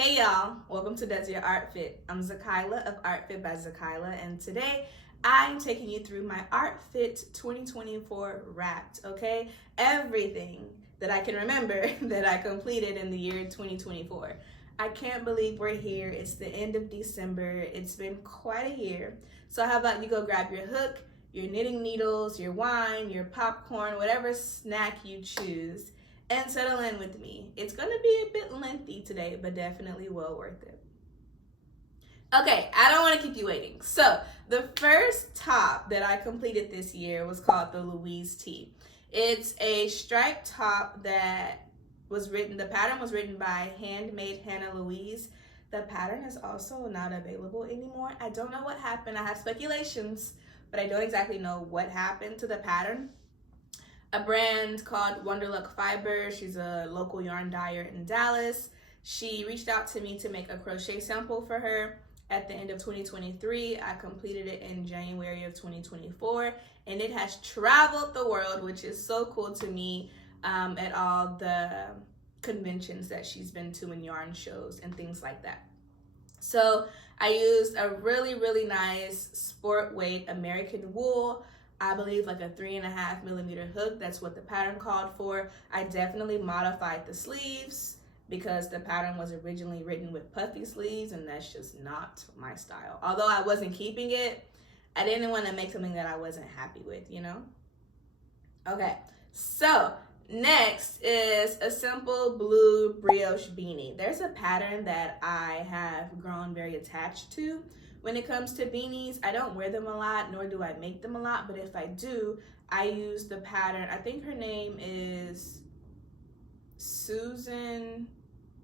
Hey y'all, welcome to That's Your ArtFit. I'm Zakyla of ArtFit by Zakyla, and today I'm taking you through my ArtFit 2024 Wrapped, okay? Everything that I can remember that I completed in the year 2024. I can't believe we're here. It's the end of December. It's been quite a year. So how about you go grab your hook, your knitting needles, your wine, your popcorn, whatever snack you choose, and settle in with me. It's gonna be a bit lengthy today, but definitely well worth it. Okay, I don't wanna keep you waiting. So the first top that I completed this year was called the Louise Tee. It's a striped top that the pattern was written by Handadehannalouise. The pattern is also not available anymore. I don't know what happened. I have speculations, but I don't exactly know what happened to the pattern. A brand called Wonderluck Fiber. She's a local yarn dyer in Dallas. She reached out to me to make a crochet sample for her at the end of 2023. I completed it in January of 2024, and it has traveled the world, which is so cool to me, at all the conventions that she's been to and yarn shows and things like that. So I used a really nice sport weight American wool. I believe like a 3.5 millimeter hook. That's what the pattern called for. I definitely modified the sleeves because the pattern was originally written with puffy sleeves, and that's just not my style. Although I wasn't keeping it, I didn't want to make something that I wasn't happy with, you know? Okay, so next is a simple blue brioche beanie. There's a pattern that I have grown very attached to. When it comes to beanies, I don't wear them a lot, nor do I make them a lot, but if I do, I use the pattern. I think her name is Susan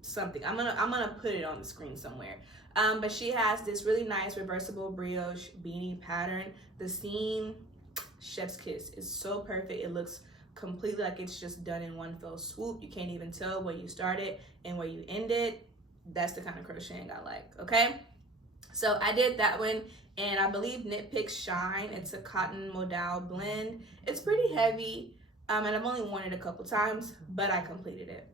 something. I'm gonna put it on the screen somewhere. But she has this really nice reversible brioche beanie pattern. The seam, chef's kiss, is so perfect. It looks completely like it's just done in one fell swoop. You can't even tell where you started and where you ended. That's the kind of crocheting I like, okay? So I did that one, and I believe Knit Picks Shine. It's a cotton modal blend. It's pretty heavy, and I've only worn it a couple times, but I completed it.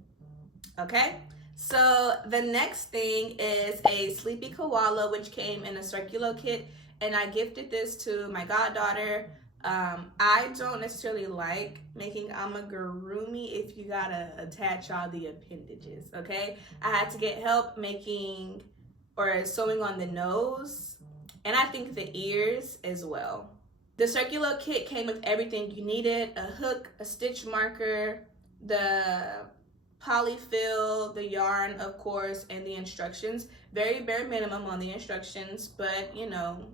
Okay, so the next thing is a Sleepy Koala, which came in a Círculo kit, and I gifted this to my goddaughter. I don't necessarily like making amigurumi if you gotta attach all the appendages, okay? I had to get help making or sewing on the nose, and I think the ears as well. The Círculo kit came with everything you needed: a hook, a stitch marker, the polyfill, the yarn, of course, and the instructions. Very bare minimum on the instructions, but you know,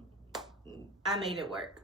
I made it work.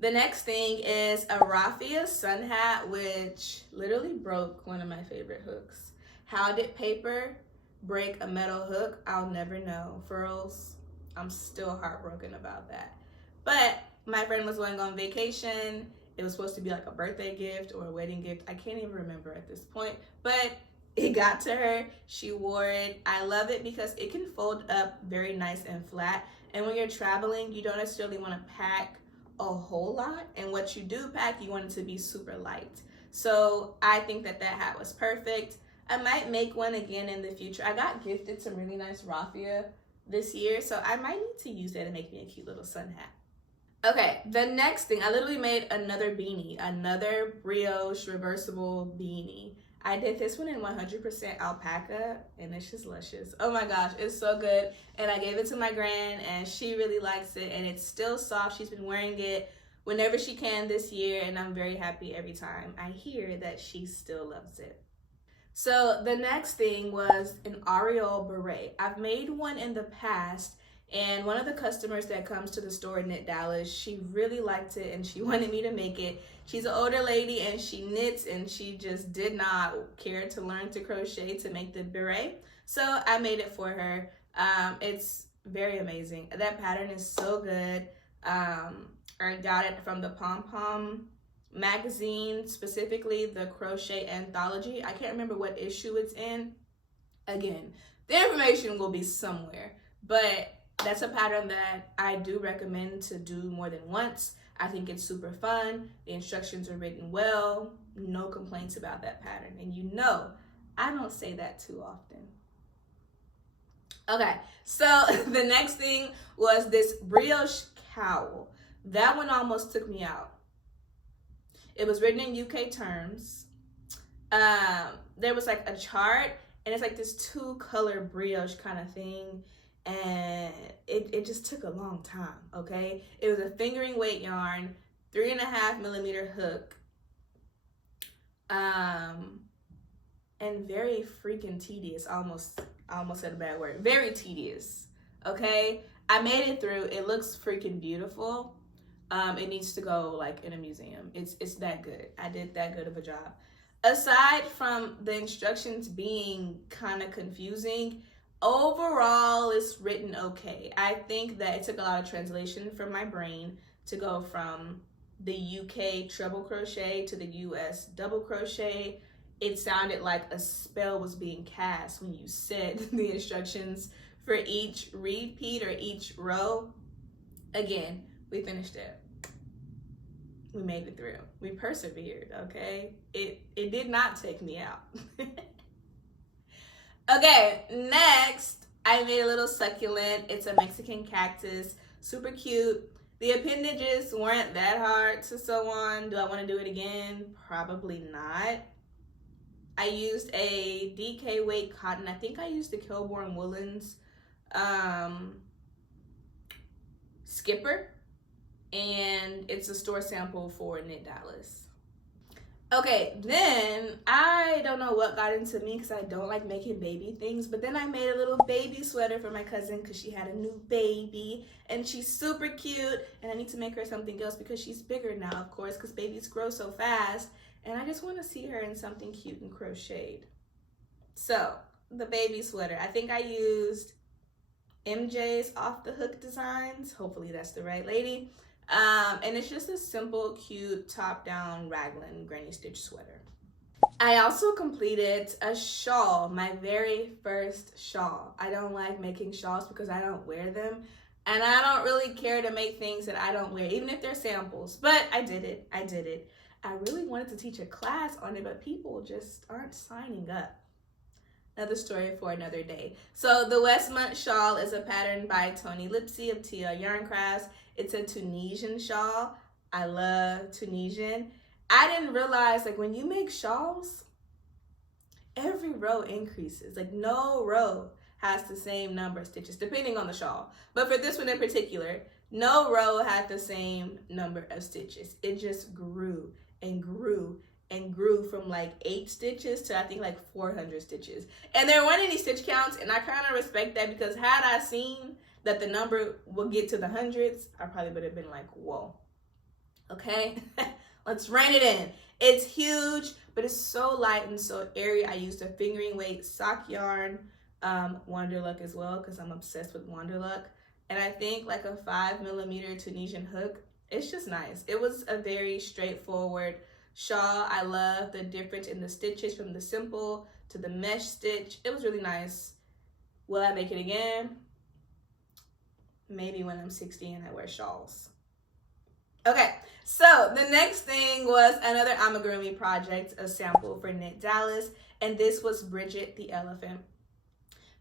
The next thing is a raffia Sunhat, which literally broke one of my favorite hooks. How did paper break a metal hook? I'll never know. Furls, I'm still heartbroken about that. But my friend was going on vacation. It was supposed to be like a birthday gift or a wedding gift. I can't even remember at this point, but it got to her. She wore it. I love it because it can fold up very nice and flat. And when you're traveling, you don't necessarily want to pack a whole lot. And what you do pack, you want it to be super light. So I think that that hat was perfect. I might make one again in the future. I got gifted some really nice raffia this year, so I might need to use that and make me a cute little sun hat. Okay, the next thing, I literally made another beanie, another brioche reversible beanie. I did this one in 100% alpaca, and it's just luscious. Oh my gosh, it's so good. And I gave it to my gran, and she really likes it, and it's still soft. She's been wearing it whenever she can this year, and I'm very happy every time I hear that she still loves it. So the next thing was an Aureole beret. I've made one in the past, and one of the customers that comes to the store in Knit Dallas, she really liked it and she wanted me to make it. She's an older lady and she knits, and she just did not care to learn to crochet to make the beret. So I made it for her. It's very amazing. That pattern is so good. I got it from the Pom Pom magazine, specifically the Crochet Anthology. I can't remember what issue it's in. Again, the information will be somewhere, but that's a pattern that I do recommend to do more than once. I think it's super fun. The instructions are written well. No complaints about that pattern. And you know, I don't say that too often. Okay, so the next thing was this brioche cowl. That one almost took me out. It was written in UK terms. There was like a chart, and it's like this 2-color brioche kind of thing, and it just took a long time, okay? It was a fingering weight yarn, 3.5mm hook, and very freaking tedious. I almost said a bad word. Very tedious, okay? I made it through. It looks freaking beautiful. It needs to go like in a museum. It's that good. I did that good of a job. Aside from the instructions being kind of confusing, overall it's written okay. I think that it took a lot of translation from my brain to go from the UK treble crochet to the US double crochet. It sounded like a spell was being cast when you said the instructions for each repeat or each row. Again, we finished it. We made it through. We persevered, okay? It did not take me out. Okay, next, I made a little succulent. It's a Mexican cactus, super cute. The appendages weren't that hard to sew on. Do I want to do it again? Probably not. I used a DK weight cotton. I think I used the Kilborn Woolens skipper, and it's a store sample for Knit Dallas. Okay, then I don't know what got into me because I don't like making baby things, but then I made a little baby sweater for my cousin because she had a new baby and she's super cute, and I need to make her something else because she's bigger now, of course, because babies grow so fast, and I just want to see her in something cute and crocheted. So the baby sweater, I think I used MJ's Off the Hook Designs. Hopefully that's the right lady. And it's just a simple, cute, top-down Raglan granny stitch sweater. I also completed a shawl, my very first shawl. I don't like making shawls because I don't wear them, and I don't really care to make things that I don't wear, even if they're samples, but I did it. I really wanted to teach a class on it, but people just aren't signing up. Another story for another day. So the Westmont shawl is a pattern by Tony Lipsy of TLYarnCrafts. It's a Tunisian shawl. I love Tunisian. I didn't realize, like, when you make shawls, every row increases. Like, no row has the same number of stitches, depending on the shawl. But for this one in particular, no row had the same number of stitches. It just grew and grew and grew from like 8 stitches to I think like 400 stitches. And there weren't any stitch counts, and I kind of respect that, because had I seen that the number will get to the hundreds, I probably would have been like, whoa, okay, let's rein it in. It's huge, but it's so light and so airy. I used a fingering weight sock yarn, Wanderluck as well, because I'm obsessed with Wanderluck. And I think like a 5mm Tunisian hook. It's just nice. It was a very straightforward shawl. I love the difference in the stitches from the simple to the mesh stitch. It was really nice. Will I make it again? Maybe when I'm 60 and I wear shawls. Okay, so the next thing was another amigurumi project, a sample for Knit Dallas, and this was Bridget the elephant.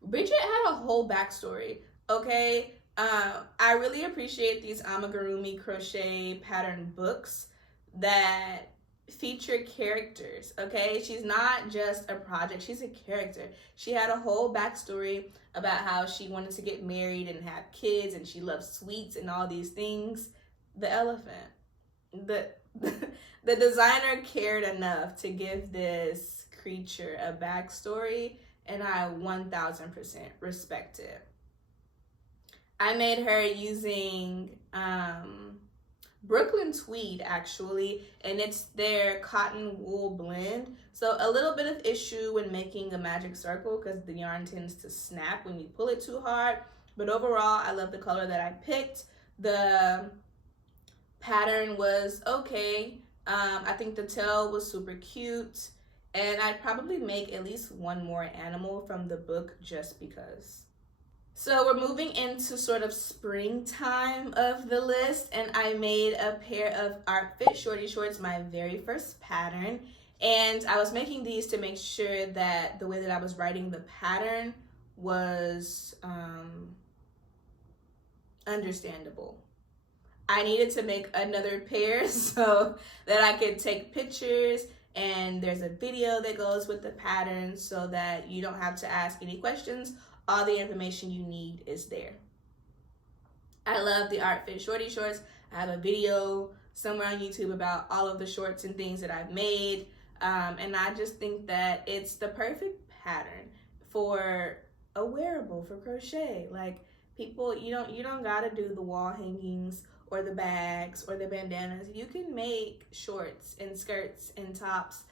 Bridget had a whole backstory, okay? I really appreciate these amigurumi crochet pattern books that feature characters, okay? She's not just a project, she's a character. She had a whole backstory about how she wanted to get married and have kids, and she loves sweets and all these things. The elephant. The designer cared enough to give this creature a backstory, and I 1000% respect it. I made her using Brooklyn tweed, actually, and it's their cotton wool blend. So a little bit of issue when making a magic circle because the yarn tends to snap when you pull it too hard, but overall I love the color that I picked. The pattern was okay. I think the tail was super cute, and I'd probably make at least one more animal from the book just because. So we're moving into sort of springtime of the list, and I made a pair of ArtFit Shorty shorts, my very first pattern. And I was making these to make sure that the way that I was writing the pattern was understandable. I needed to make another pair so that I could take pictures, and there's a video that goes with the pattern so that you don't have to ask any questions. All the information you need is there. I love the ArtFit shorty shorts. I have a video somewhere on YouTube about all of the shorts and things that I've made. And I just think that it's the perfect pattern for a wearable for crochet. Like, people, you don't gotta do the wall hangings or the bags or the bandanas. You can make shorts and skirts and tops.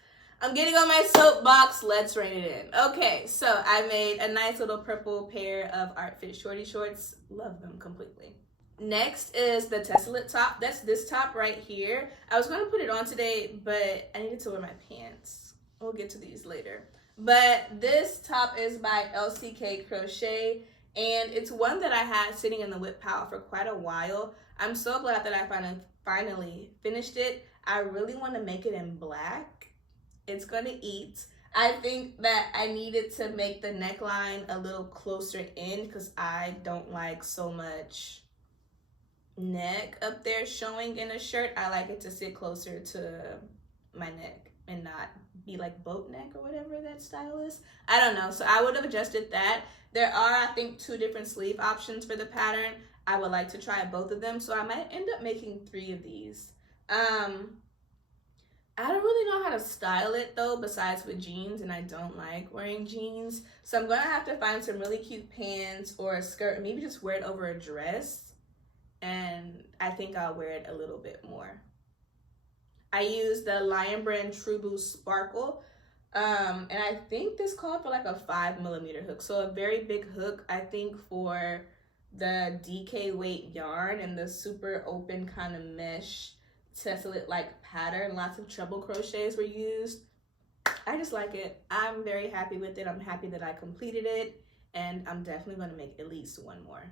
I'm getting on my soapbox. Let's rein it in. Okay, so I made a nice little purple pair of ArtFit shorty shorts. Love them completely. Next is the Tessellate top. That's this top right here. I was going to put it on today, but I needed to wear my pants. We'll get to these later. But this top is by LCK Crochet, and it's one that I had sitting in the whip pile for quite a while. I'm so glad that I finally finished it. I really want to make it in black. It's going to eat. I think that I needed to make the neckline a little closer in because I don't like so much neck up there showing in a shirt. I like it to sit closer to my neck and not be like boat neck or whatever that style is. I don't know. So I would have adjusted that. There are, I think, 2 different sleeve options for the pattern. I would like to try both of them. So I might end up making 3 of these. I don't really know how to style it though, besides with jeans, and I don't like wearing jeans. So I'm gonna have to find some really cute pants or a skirt, or maybe just wear it over a dress. And I think I'll wear it a little bit more. I used the Lion Brand True Boost Sparkle. And I think this called for like a 5mm hook. So a very big hook, I think, for the DK weight yarn and the super open kind of mesh tessellate like pattern. Lots of treble crochets were used. I just like it. I'm very happy with it. I'm happy that I completed it, and I'm definitely going to make at least 1 more.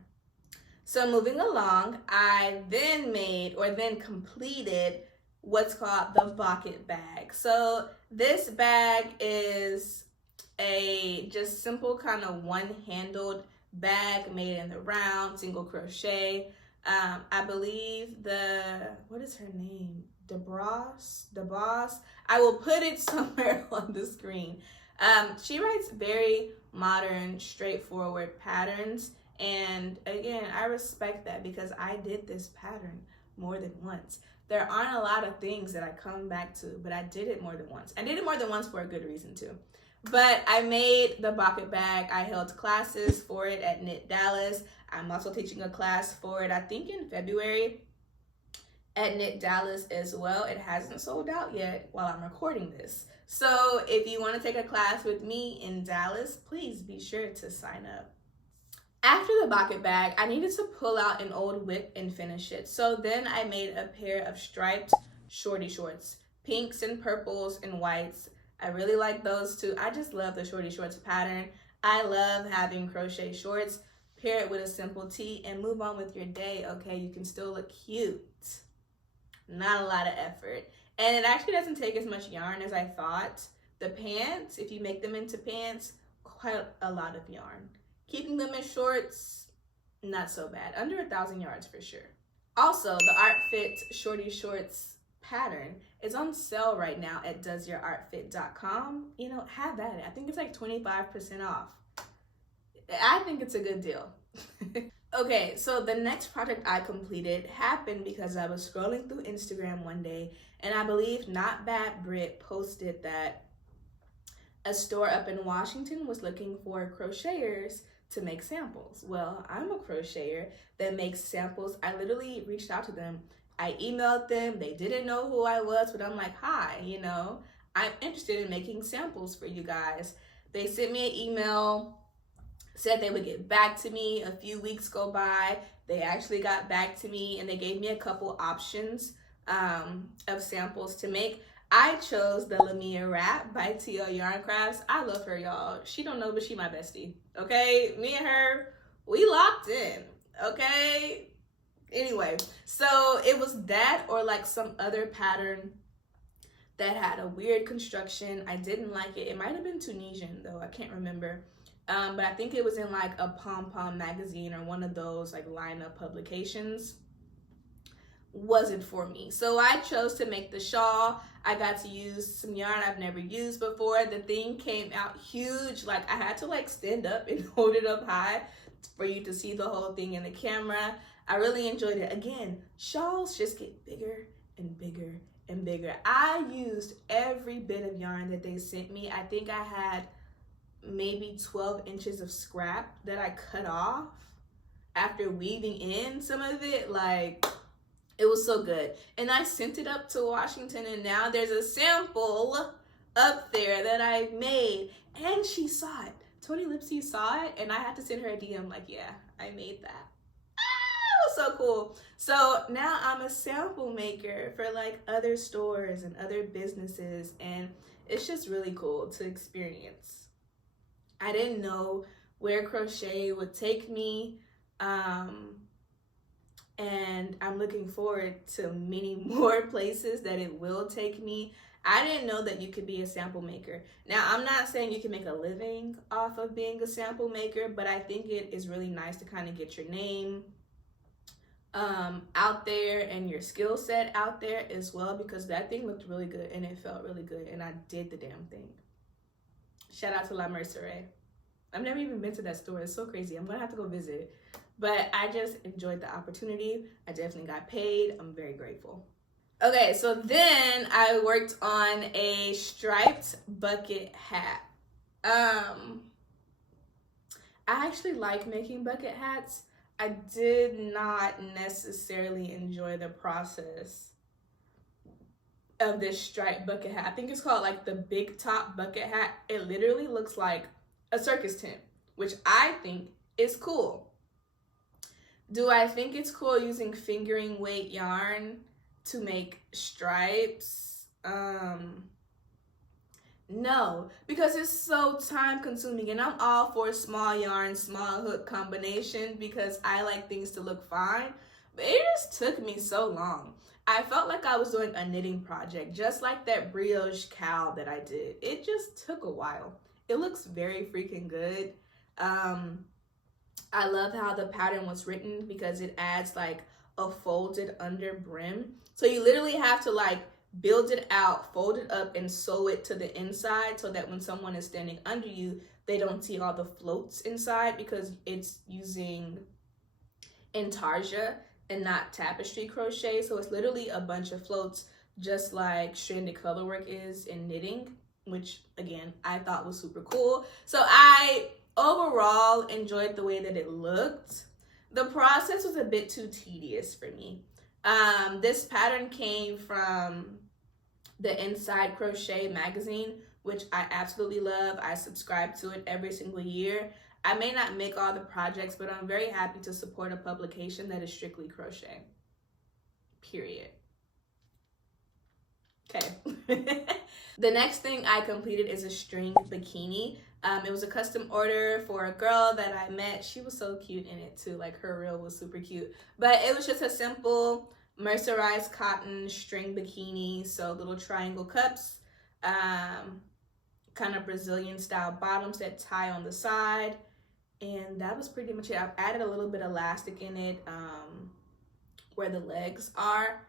So moving along, I then completed what's called the Bokit Bag. So this bag is a just simple kind of one-handled bag made in the round, single crochet. I believe what is her name? DeBrosse. I will put it somewhere on the screen. She writes very modern, straightforward patterns. And again, I respect that because I did this pattern more than once. There aren't a lot of things that I come back to, but I did it more than once. I did it more than once for a good reason too. But I made the Bokit Bag. I held classes for it at Knit Dallas. I'm also teaching a class for it, I think in February, at Knit Dallas as well. It hasn't sold out yet while I'm recording this. So if you want to take a class with me in Dallas, please be sure to sign up. After the Bokit Bag, I needed to pull out an old whip and finish it. So then I made a pair of striped shorty shorts, pinks and purples and whites. I really like those too. I just love the shorty shorts pattern. I love having crochet shorts. Pair it with a simple tee and move on with your day, okay? You can still look cute. Not a lot of effort. And it actually doesn't take as much yarn as I thought. The pants, if you make them into pants, quite a lot of yarn. Keeping them as shorts, not so bad. Under 1,000 yards for sure. Also, the ArtFit shorty shorts pattern is on sale right now at DoesYourArtFit.com. You know, have at it. I think it's like 25% off. I think it's a good deal. Okay, so the next project I completed happened because I was scrolling through Instagram one day, and I believe Not Bad Brit posted that a store up in Washington was looking for crocheters to make samples. Well, I'm a crocheter that makes samples. I literally reached out to them. I emailed them. They didn't know who I was, but I'm like, hi, you know, I'm interested in making samples for you guys. They sent me an email, said they would get back to me. A few weeks go by. They actually got back to me, and they gave me a couple options of samples to make. I chose the Lamia wrap by TLYarnCrafts. I love her, y'all. She don't know, but she my bestie, okay? Me and her, we locked in, okay? Anyway, so it was that or like some other pattern that had a weird construction. I didn't like it. It might have been Tunisian, though. I can't remember. but I think it was in like a Pom Pom magazine or one of those like lineup publications. Wasn't for me. So I chose to make the shawl. I got to use some yarn I've never used before. The thing came out huge. Like I had to like stand up and hold it up high for you to see the whole thing in the camera. I really enjoyed it. Again, shawls just get bigger and bigger and bigger. I used every bit of yarn that they sent me. I think I had maybe 12 inches of scrap that I cut off after weaving in some of it. Like, it was so good. And I sent it up to Washington, and now there's a sample up there that I made, and she saw it. Tony Lipsy saw it, and I had to send her a DM like, yeah, I made that. It was so cool. So now I'm a sample maker for like other stores and other businesses, and it's just really cool to experience. I didn't know where crochet would take me, and I'm looking forward to many more places that it will take me. I didn't know that you could be a sample maker. Now, I'm not saying you can make a living off of being a sample maker, but I think it is really nice to kind of get your name out there and your skill set out there as well, because that thing looked really good and it felt really good, and I did the damn thing. Shout out to La Mercerie. I've never even been to that store. It's so crazy. I'm gonna have to go visit. But I just enjoyed the opportunity. I definitely got paid. I'm very grateful. Okay, so then I worked on a striped bucket hat. I actually like making bucket hats. I did not necessarily enjoy the process of this striped bucket hat. I think it's called like the big top bucket hat. It literally looks like a circus tent, which I think is cool. Do I think it's cool using fingering weight yarn to make stripes? No, because it's so time consuming, and I'm all for small yarn, small hook combination because I like things to look fine, but it just took me so long. I felt like I was doing a knitting project, just like that brioche cowl that I did. It just took a while. It looks very freaking good. I love how the pattern was written because it adds like a folded under brim. So you literally have to like build it out, fold it up, and sew it to the inside so that when someone is standing under you, they don't see all the floats inside, because it's using intarsia and not tapestry crochet. So it's literally a bunch of floats, just like stranded colorwork is in knitting, which again, I thought was super cool. So I overall enjoyed the way that it looked. The process was a bit too tedious for me. This pattern came from the Inside Crochet magazine, which I absolutely love. I subscribe to it every single year. I may not make all the projects, but I'm very happy to support a publication that is strictly crochet. Period. Okay. The next thing I completed is a string bikini. It was a custom order for a girl that I met. She was so cute in it too. Like, her reel was super cute. But it was just a simple mercerized cotton string bikini. So little triangle cups, kind of Brazilian style bottoms that tie on the side. And that was pretty much it. I've added a little bit of elastic in it where the legs are.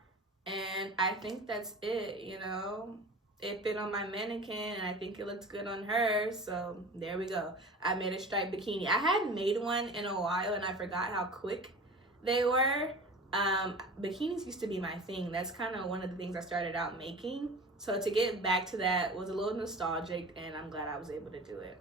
And I think that's it, you know. It fit on my mannequin, and I think it looks good on her, so there we go. I made a striped bikini. I hadn't made one in a while, and I forgot how quick they were. Bikinis used to be my thing. That's kind of one of the things I started out making. So to get back to that was a little nostalgic, and I'm glad I was able to do it.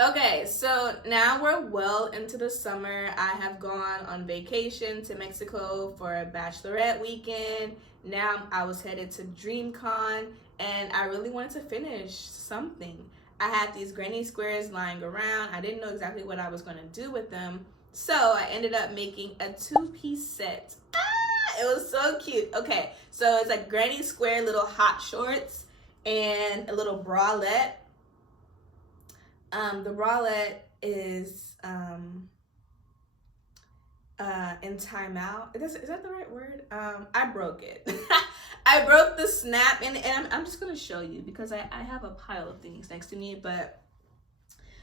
Okay, so now we're well into the summer. I have gone on vacation to Mexico for a bachelorette weekend. Now I was headed to DreamCon, and I really wanted to finish something. I had these granny squares lying around. I didn't know exactly what I was going to do with them, so I ended up making a two-piece set. It was so cute. Okay, so it's like granny square little hot shorts and a little bralette. The bralette is in timeout. Is that the right word? I broke it. I broke the snap, and I'm just gonna show you because I have a pile of things next to me, but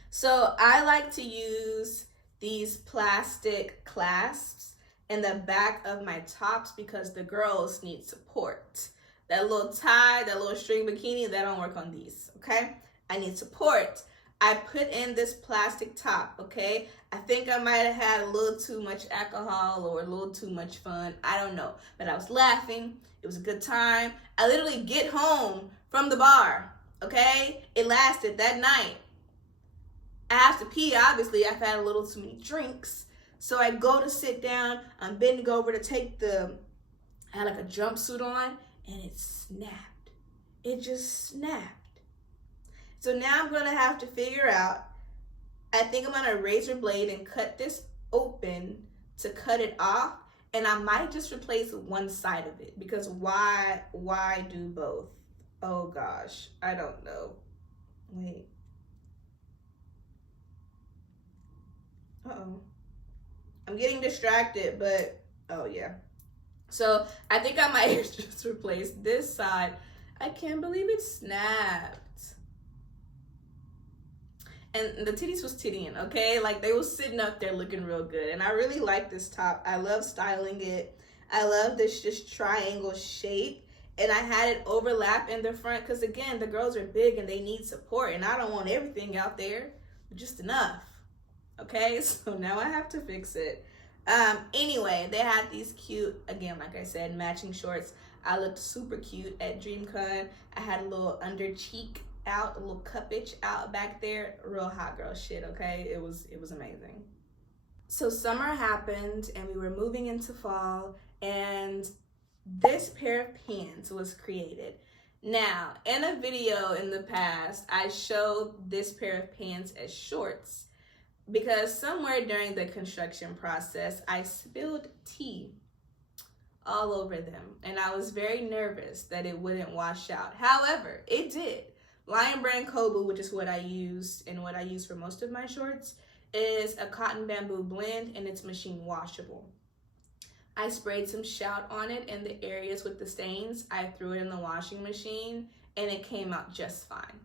So I like to use these plastic clasps in the back of my tops because the girls need support. That little tie, that little string bikini, that don't work on these, okay? I need support. I put in this plastic top, okay? I think I might have had a little too much alcohol or a little too much fun. I don't know. But I was laughing. It was a good time. I literally get home from the bar, okay? It lasted that night. I have to pee, obviously. I've had a little too many drinks. So I go to sit down. I'm bending over to take I had like a jumpsuit on, and it snapped. It just snapped. So now I'm gonna have to figure out, I think I'm gonna razor blade and cut this open to cut it off. And I might just replace one side of it because why do both? Oh gosh, I don't know. Wait. Uh-oh. I'm getting distracted, but oh yeah. So I think I might just replace this side. I can't believe it snapped. And the titties was tittying, okay? Like they was sitting up there looking real good. And I really like this top. I love styling it. I love this just triangle shape. And I had it overlap in the front because again, the girls are big and they need support. And I don't want everything out there, but just enough. Okay, so now I have to fix it. Anyway, they had these cute, again, like I said, matching shorts. I looked super cute at DreamCon. I had a little under cheek out, a little cuppage out back there. Real hot girl shit, okay? It was amazing. So summer happened and we were moving into fall and this pair of pants was created. Now, in a video in the past, I showed this pair of pants as shorts because somewhere during the construction process, I spilled tea all over them and I was very nervous that it wouldn't wash out. However, it did. Lion Brand Kobu, which is what I use and what I use for most of my shorts, is a cotton bamboo blend and it's machine washable. I sprayed some Shout on it in the areas with the stains. I threw it in the washing machine and it came out just fine.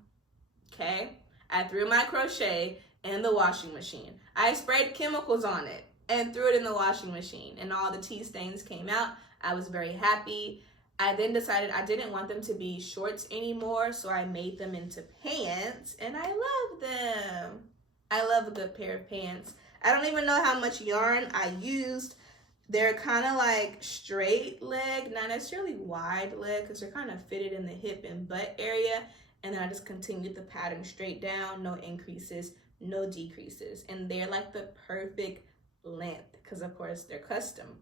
Okay? I threw my crochet in the washing machine. I sprayed chemicals on it and threw it in the washing machine and all the tea stains came out. I was very happy. I then decided I didn't want them to be shorts anymore, so I made them into pants, and I love them. I love a good pair of pants. I don't even know how much yarn I used. They're kind of like straight leg, not necessarily wide leg, because they're kind of fitted in the hip and butt area, and then I just continued the pattern straight down, no increases, no decreases, and they're like the perfect length, because of course they're custom.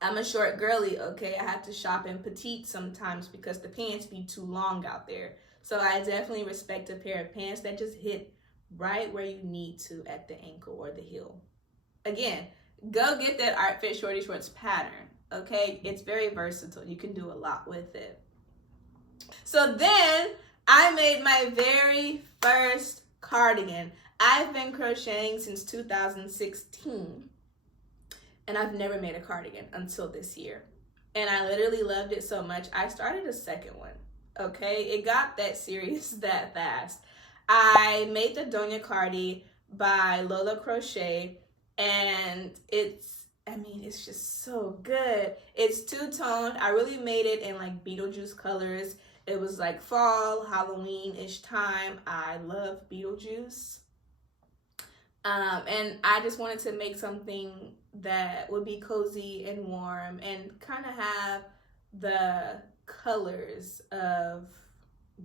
I'm a short girly, okay? I have to shop in petite sometimes because the pants be too long out there. So I definitely respect a pair of pants that just hit right where you need to at the ankle or the heel. Again, go get that ArtFit Shorty Shorts pattern, okay? It's very versatile. You can do a lot with it. So then I made my very first cardigan. I've been crocheting since 2016. And I've never made a cardigan until this year. And I literally loved it so much, I started a second one, okay? It got that serious that fast. I made the Doña Cardi by Lola Crochet, and it's just so good. It's two-toned. I really made it in like Beetlejuice colors. It was like fall, Halloween-ish time. I love Beetlejuice. And I just wanted to make something that would be cozy and warm and kind of have the colors of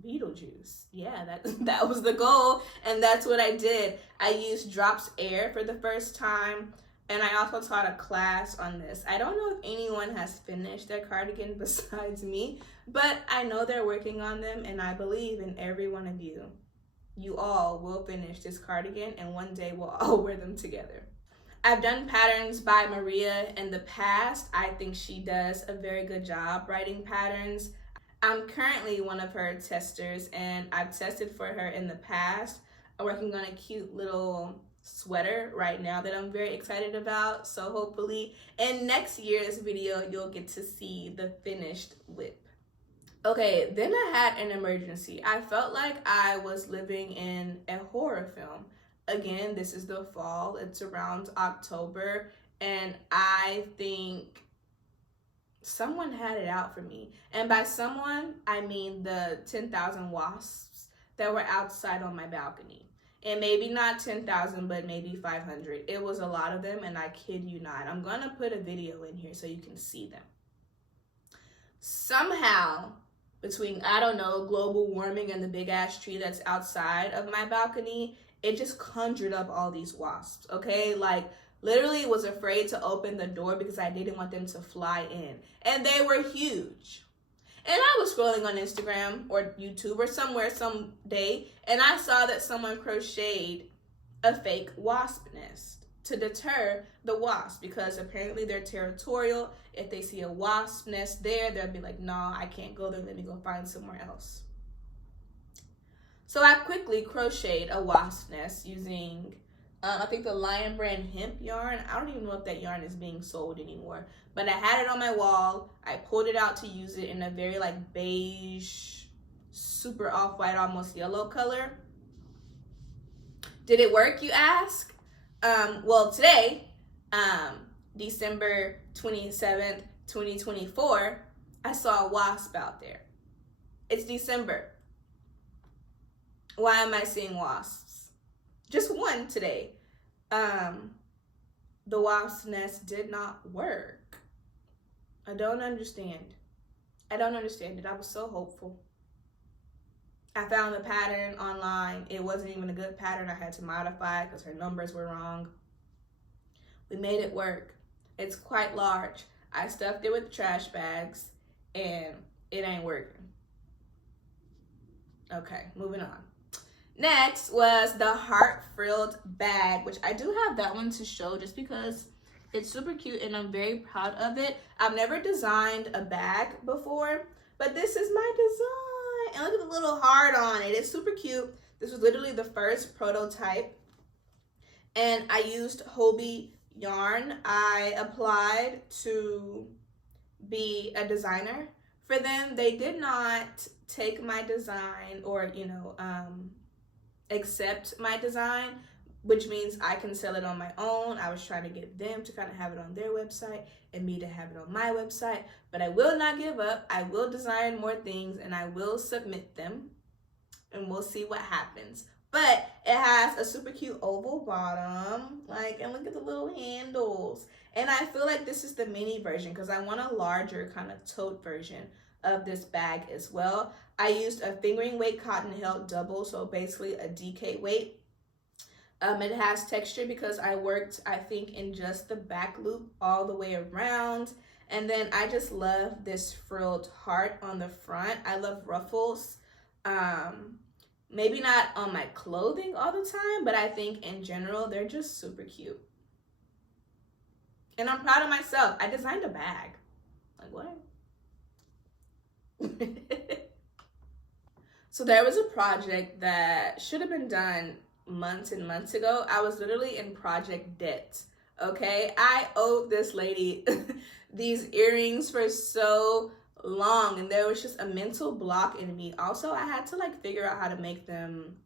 Beetlejuice. Yeah, that was the goal, and that's what I did. I used Drops Air for the first time, and I also taught a class on this. I don't know if anyone has finished their cardigan besides me, but I know they're working on them, and I believe in every one of you. You all will finish this cardigan and one day we'll all wear them together. I've done patterns by Maria in the past. I think she does a very good job writing patterns. I'm currently one of her testers and I've tested for her in the past. I'm working on a cute little sweater right now that I'm very excited about. So hopefully in next year's video, you'll get to see the finished whip. Okay, then I had an emergency. I felt like I was living in a horror film. Again, this is the fall. It's around October, and I think someone had it out for me. And by someone, I mean the 10,000 wasps that were outside on my balcony. And maybe not 10,000, but maybe 500. It was a lot of them, and I kid you not. I'm going to put a video in here so you can see them. Somehow, between, I don't know, global warming and the big ass tree that's outside of my balcony, it just conjured up all these wasps, okay? Like, literally was afraid to open the door because I didn't want them to fly in. And they were huge. And I was scrolling on Instagram or YouTube or somewhere some day, and I saw that someone crocheted a fake wasp nest to deter the wasps, because apparently they're territorial. If they see a wasp nest there, they'll be like, nah, I can't go there. Let me go find somewhere else. So I quickly crocheted a wasp nest using, I think the Lion Brand hemp yarn. I don't even know if that yarn is being sold anymore. But I had it on my wall. I pulled it out to use it in a very like beige, super off-white, almost yellow color. Did it work, you ask? Well, today, December 27th, 2024, I saw a wasp out there. It's December. Why am I seeing wasps? Just one today. The wasp nest did not work. I don't understand. I don't understand it. I was so hopeful. I found the pattern online. It wasn't even a good pattern. I had to modify because her numbers were wrong. We made it work. It's quite large. I stuffed it with trash bags and it ain't working. Okay, moving on. Next was the Heart Frilled Bag, which I do have that one to show just because it's super cute and I'm very proud of it. I've never designed a bag before, but this is my design. And look at the little heart on it. It's super cute. This was literally the first prototype. And I used Hobie yarn. I applied to be a designer for them. They did not take my design or, accept my design, which means I can sell it on my own. I was trying to get them to kind of have it on their website and me to have it on my website, but I will not give up. I will design more things and I will submit them and we'll see what happens. But it has a super cute oval bottom, and look at the little handles. And I feel like this is the mini version because I want a larger kind of tote version of this bag as well. I used a fingering weight cotton held double, so basically a DK weight. It has texture because I worked, I think, in just the back loop all the way around. And then I just love this frilled heart on the front. I love ruffles. Maybe not on my clothing all the time, but I think in general, they're just super cute. And I'm proud of myself. I designed a bag. Like, what? So there was a project that should have been done months and months ago. I was literally in project debt, okay? I owed this lady these earrings for so long, and there was just a mental block in me. Also, I had to figure out how to make them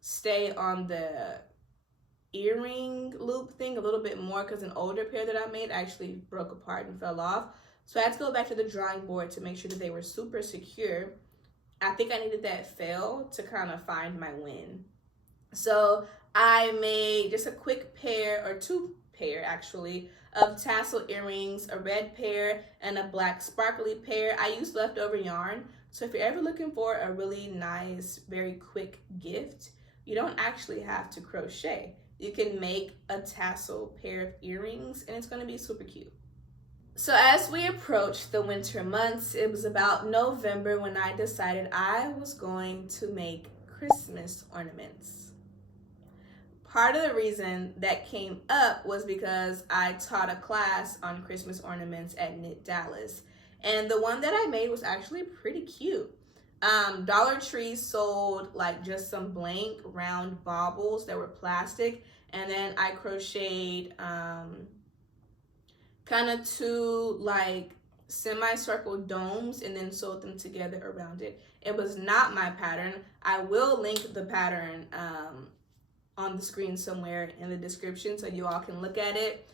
stay on the earring loop thing a little bit more because an older pair that I made actually broke apart and fell off. So I had to go back to the drawing board to make sure that they were super secure. I think I needed that fail to kind of find my win. So I made just a quick pair, or two pair actually, of tassel earrings, a red pair and a black sparkly pair. I used leftover yarn. So if you're ever looking for a really nice, very quick gift, you don't actually have to crochet. You can make a tassel pair of earrings and it's going to be super cute. So as we approached the winter months, it was about November when I decided I was going to make Christmas ornaments. Part of the reason that came up was because I taught a class on Christmas ornaments at Knit Dallas. And the one that I made was actually pretty cute. Dollar Tree sold just some blank round baubles that were plastic. And then I crocheted kind of two semicircle domes and then sewed them together around it. It was not my pattern. I will link the pattern on the screen somewhere in the description so you all can look at it.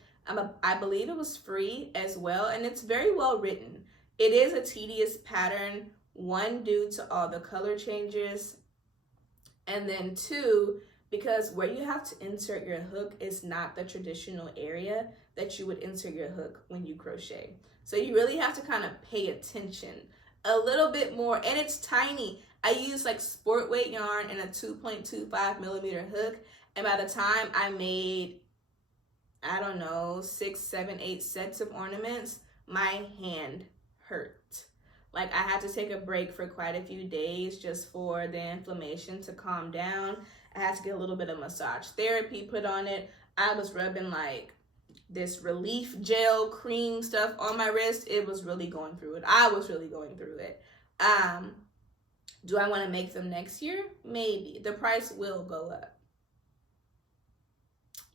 I believe it was free as well, and it's very well written. It is a tedious pattern, one, due to all the color changes, and then two, because where you have to insert your hook is not the traditional area that you would insert your hook when you crochet. So you really have to kind of pay attention a little bit more, and it's tiny. I use like sport weight yarn and a 2.25 millimeter hook, and by the time I made, I don't know, 6, 7, 8 sets of ornaments, my hand hurt. Like, I had to take a break for quite a few days just for the inflammation to calm down. I had to get a little bit of massage therapy put on it. I was rubbing like this relief gel cream stuff on my wrist. It was really going through it. I was really going through it. Do I want to make them next year? Maybe. The price will go up.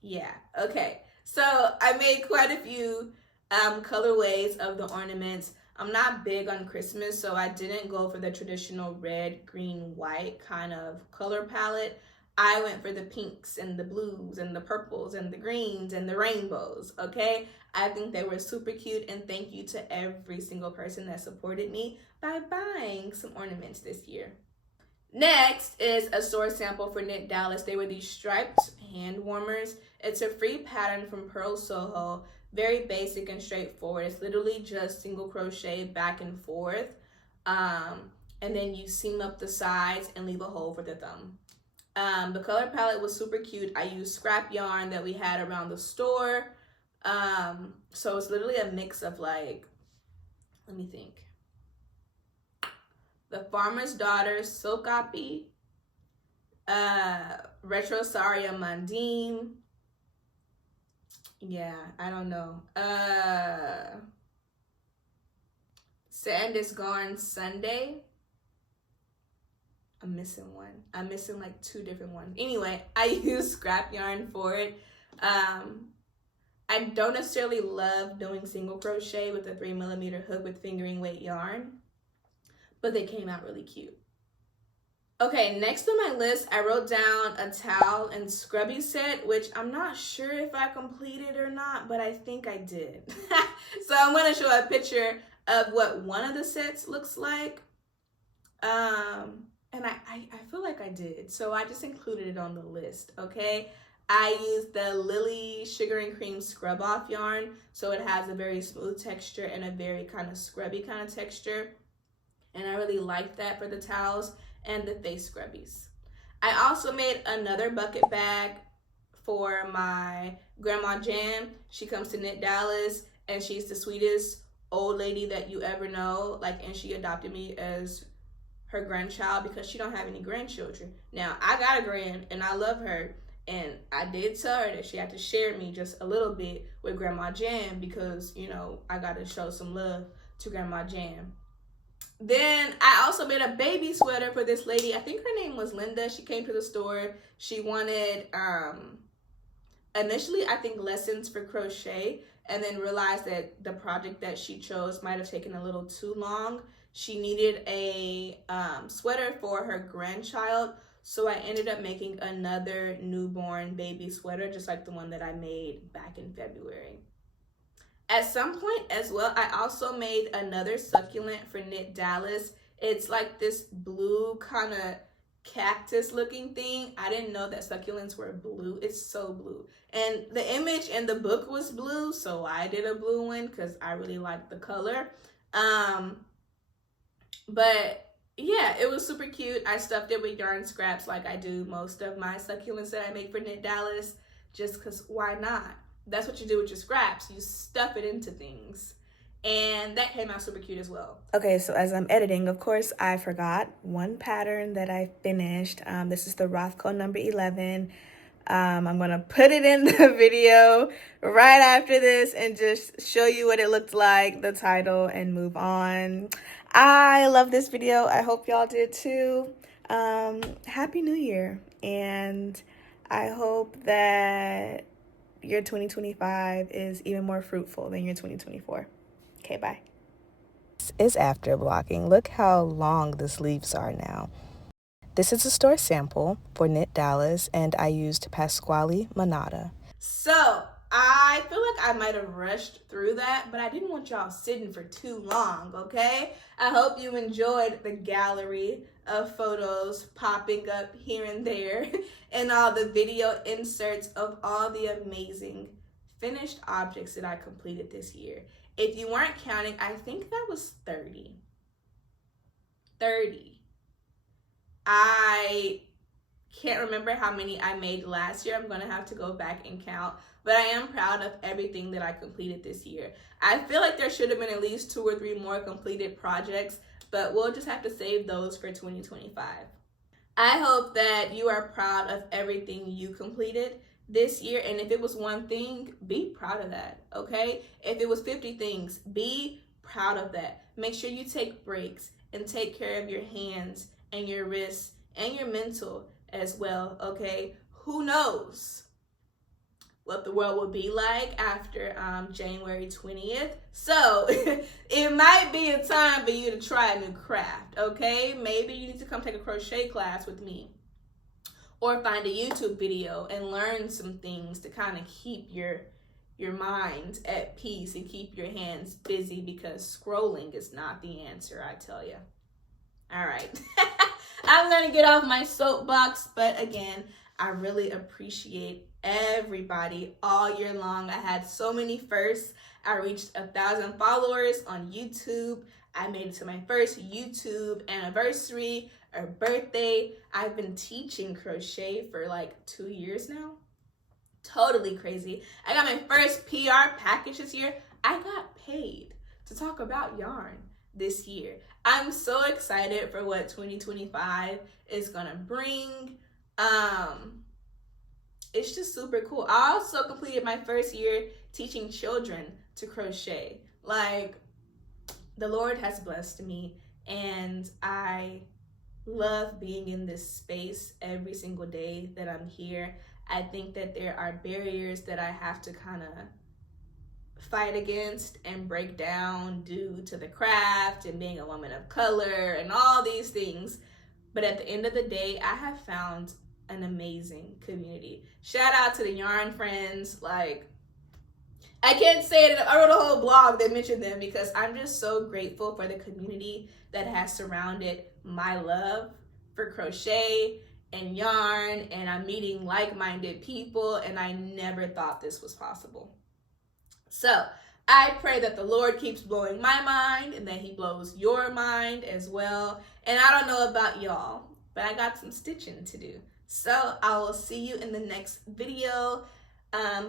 Yeah, okay. So I made quite a few colorways of the ornaments. I'm not big on Christmas, so I didn't go for the traditional red, green, white kind of color palette. I went for the pinks and the blues and the purples and the greens and the rainbows, okay? I think they were super cute, and thank you to every single person that supported me by buying some ornaments this year. Next is a store sample for Knit Dallas. They were these striped hand warmers. It's a free pattern from Pearl Soho. Very basic and straightforward. It's literally just single crochet back and forth. And then you seam up the sides and leave a hole for the thumb. The color palette was super cute. I used scrap yarn that we had around the store. So it's literally a mix of like, let me think. The Farmer's Daughter Silk Copy, Retro Saria Mandine. Yeah, I don't know. Sand is Gone Sunday. I'm missing one. I'm missing like 2 different ones. Anyway, I use scrap yarn for it. I don't necessarily love doing single crochet with a 3 millimeter hook with fingering weight yarn, but they came out really cute. Okay, next on my list, I wrote down a towel and scrubby set, which I'm not sure if I completed or not, but I think I did. So I'm going to show a picture of what one of the sets looks like. And I feel like I did, so I just included it on the list, okay? I used the Lily Sugar and Cream Scrub Off yarn, so it has a very smooth texture and a very kind of scrubby kind of texture. And I really like that for the towels and the face scrubbies. I also made another bucket bag for my Grandma Jan. She comes to Knit Dallas, and she's the sweetest old lady that you ever know. Like, and she adopted me as her grandchild because she don't have any grandchildren. Now, I got a grand, and I love her. And I did tell her that she had to share me just a little bit with Grandma Jan because, you know, I got to show some love to Grandma Jan. Then I also made a baby sweater for this lady. I think her name was Linda. She came to the store. She wanted, initially, I think lessons for crochet, and then realized that the project that she chose might have taken a little too long. She needed a sweater for her grandchild. So I ended up making another newborn baby sweater, just like the one that I made back in February. At some point as well, I also made another succulent for Knit Dallas. It's like this blue kind of cactus looking thing. I didn't know that succulents were blue. It's so blue. And the image in the book was blue, so I did a blue one because I really like the color. But yeah, it was super cute. I stuffed it with yarn scraps like I do most of my succulents that I make for Knit Dallas, just because why not? That's what you do with your scraps. You stuff it into things. And that came out super cute as well. Okay, so as I'm editing, of course, I forgot one pattern that I finished. This is the Rothko number 11. I'm going to put it in the video right after this and just show you what it looked like, the title, and move on. I love this video. I hope y'all did too. Happy New Year. And I hope that your 2025 is even more fruitful than your 2024. Okay, bye. this is after blocking. Look how long the sleeves are now. This is a store sample for Knit Dallas, and I used Pasquale Monada. So I feel like I might have rushed through that, but I didn't want y'all sitting for too long, okay? I hope you enjoyed the gallery of photos popping up here and there and all the video inserts of all the amazing finished objects that I completed this year. If you weren't counting, I think that was 30. 30. I can't remember how many I made last year. I'm going to have to go back and count, but I am proud of everything that I completed this year. I feel like there should have been at least 2 or 3 more completed projects, but we'll just have to save those for 2025. I hope that you are proud of everything you completed this year, and if it was one thing, be proud of that, okay? If it was 50 things, be proud of that. Make sure you take breaks and take care of your hands and your wrists and your mental as well, okay? Who knows what the world will be like after January 20th. So it might be a time for you to try a new craft, okay? Maybe you need to come take a crochet class with me, or find a YouTube video and learn some things to kind of keep your mind at peace and keep your hands busy, because scrolling is not the answer, I tell you. All right. I'm going to get off my soapbox, but again, I really appreciate everybody all year long. I had so many firsts. I reached 1,000 followers on YouTube. I made it to my first YouTube anniversary or birthday. I've been teaching crochet for like 2 years now. Totally crazy. I got my first PR package this year. I got paid to talk about yarn this year. I'm so excited for what 2025 is gonna bring. It's just super cool. I also completed my first year teaching children to crochet. Like, the Lord has blessed me, and I love being in this space every single day that I'm here. I think that there are barriers that I have to kind of fight against and break down due to the craft and being a woman of color and all these things. But at the end of the day, I have found an amazing community. Shout out to the yarn friends. Like, I can't say it. I wrote a whole blog that mentioned them, because I'm just so grateful for the community that has surrounded my love for crochet and yarn, and I'm meeting like-minded people, and I never thought this was possible. So I pray that the Lord keeps blowing my mind, and that he blows your mind as well. And I don't know about y'all, but I got some stitching to do. So I will see you in the next video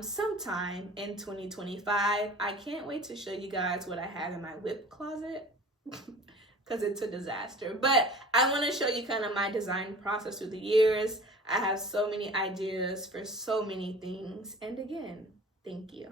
sometime in 2025. I can't wait to show you guys what I have in my whip closet, because it's a disaster. But I want to show you kind of my design process through the years. I have so many ideas for so many things. And again, thank you.